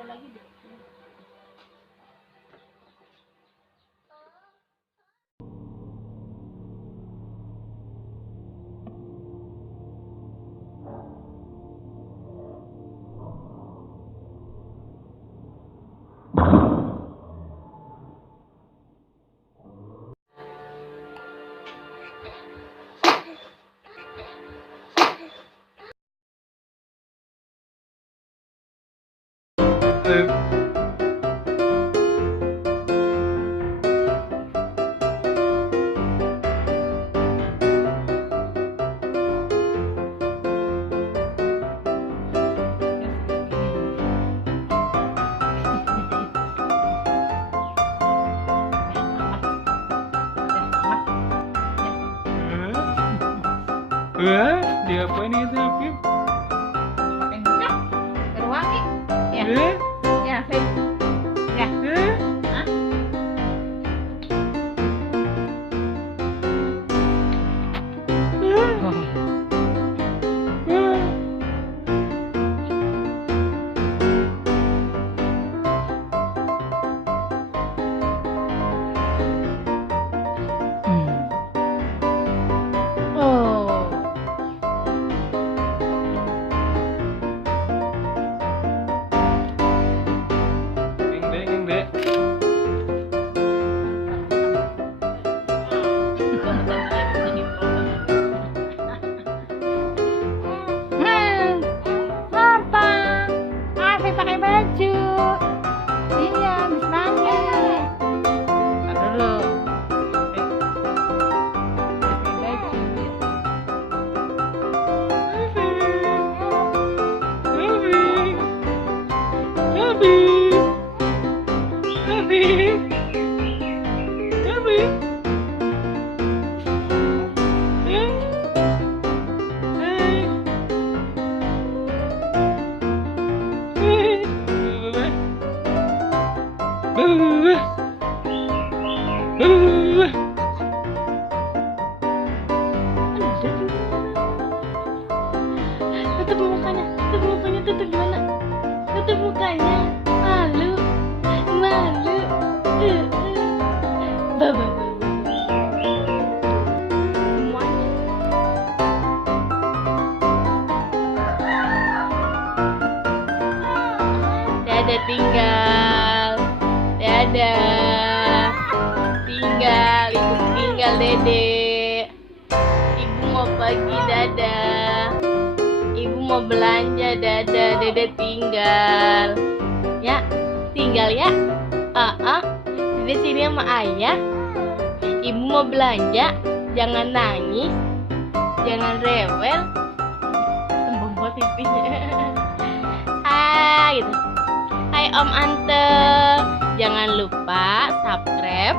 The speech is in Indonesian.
ada lagi deh. Diapain itu Afif? Encok, berwangi. Ya. Ya, Feb. Ya. Hah? Oh. Neng dek. Apa? Afif pakai baju. Iya, habis nangis. Ntar dulu. Pakai baju. Tutup mukanya, tutup gimana? Tutup mukanya, malu. Baba. Semuanya. Dadah tinggal. Dadah. Tinggal, ibu tinggal Dedek. Ibu mau pergi, dadah. Ibu mau belanja, dadah. Dedek tinggal. Ya, tinggal ya. Dedek sini sama ayah. Ibu mau belanja, jangan nangis, jangan rewel. Tembem buat pipinya. Gitu. Hai Om Ante, jangan lupa subscribe,